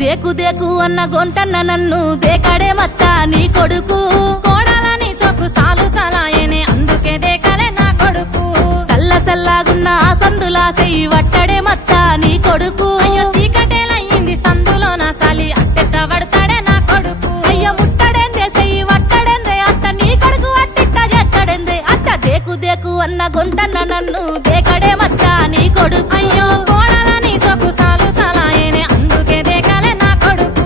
దేకు దేకు అన్న గొంతన్న నన్ను దేకడే మత్త నీ కొడుకు కోడాలని సోకు సాలు సలాయనే అందుకే దేకలే నా కొడుకు సల్ల సల్లాగున్న ఆ సందులా సెయ్యి వట్టడే మత్త నీ కొడుకు అయ్యో సీకటేలయ్యింది సందులో నా సాలి అట్టెట్ట పడతాడే నా కొడుకు అయ్యో ముట్టడేందే సెయ్యి వట్టడేందే అత్త నీ కొడుకు అట్టిట్ట చేస్తాడేందే అత్త దేకు దేకు అన్న గొంతన్న నన్ను దేకడే మత్త నీ కొడుకు అయ్యో కోడాలని సోకు సాలు సలాయనే అందుకే దేకలే నా కొడుకు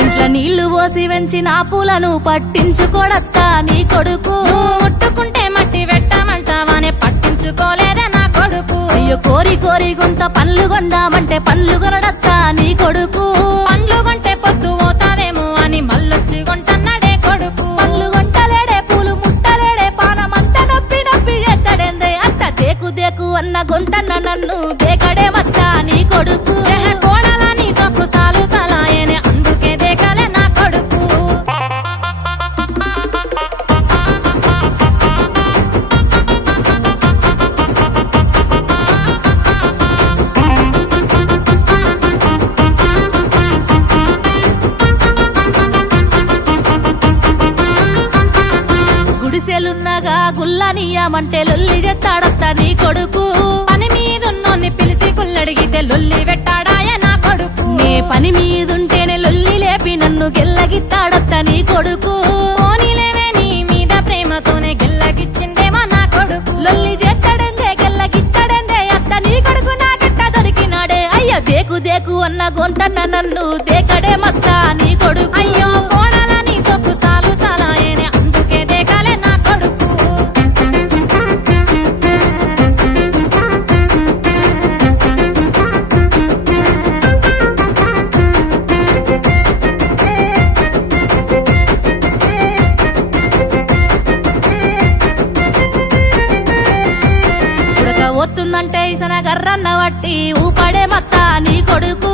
ఇంట్లో నీళ్లు పోసి వెంచిన పూలను పట్టించుకోడత్తా నీ కొడుకు నువ్వు ముట్టుకుంటే మట్టి పెట్టమంటావానే పట్టించుకోలేదే నా కొడుకు అయ్యో కోరి కోరి గుంత పండ్లు కొందామంటే పండ్లు కొనడత్తా నీ కొడుకు పండ్లు కొంటే పొద్దు పోతాదేమో అని మళ్ళొచ్చి కొంటన్నాడే కొడుకు పళ్ళు గొంటలేడే పూలు ముట్టలేడే పానమంతా నొప్పి నొప్పి ఎత్తడేందే అత్త దేకు దేకు అన్న గొంతన్న నన్ను దేకడే మత్త నీ కొడుకు కోడాలని సొక్కు సాలు సలాయనే అందుకే దేకలే నా కొడుకు గుడిసెలున్నగా గుల్లనియమంటే లొల్లి చెత్తాడత్త నీ కొడుకు పని మీదున్నోన్ని పిలిచి గుల్లడిగితే లొల్లి పెట్టాడాయ నా కొడుకు నీ పని మీదుంటేనే లొల్లి లేపి నన్ను గెల్లగిత్తాడత్త నీ కొడుకు పోనీలేవే నీ మీద ప్రేమతోనే గెల్లగిచ్చిందేమో నా కొడుకు లొల్లి చేస్తాడేందే గెల్లగిత్తాడేందే అత్త నీ కొడుకు నాకెట్ట దొరికినాడే అయ్యో దేకు దేకు అన్న గొంతన్న నన్ను దేకడే మత్త నీ కొడుకు అయ్యో కోడాలని సొక్కు సాలు సలాయనే అందుకే దేకలే నా కొడుకు ఉడక వస్తుందంటే ఇసన గర్రన్న వట్టి ఊపడే మత్త నీ కొడుకు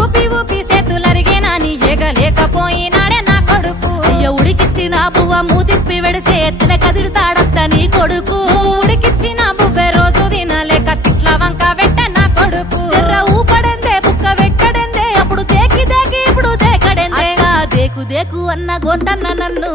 ఊపి ఊపి చేతులరిగేనా నీ ఎగలేకపోయినాడే నా కొడుకు అయ్యో ఉడికిచ్చిన పువ్వ మూతిప్పి వెడితే ఎత్తిన కదిలితాడత్త నీ కొడుకు ఉడికిచ్చిన బువ్వే రోజు తినలేక తిట్ల వంక వెట్ట నా కొడుకు చెర్ర ఊపడేందే బుక్క పెట్టడేందే అప్పుడు దేకి దేకి ఇప్పుడు దేకడేందే దేకు దేకు అన్న గొంతన్న నన్ను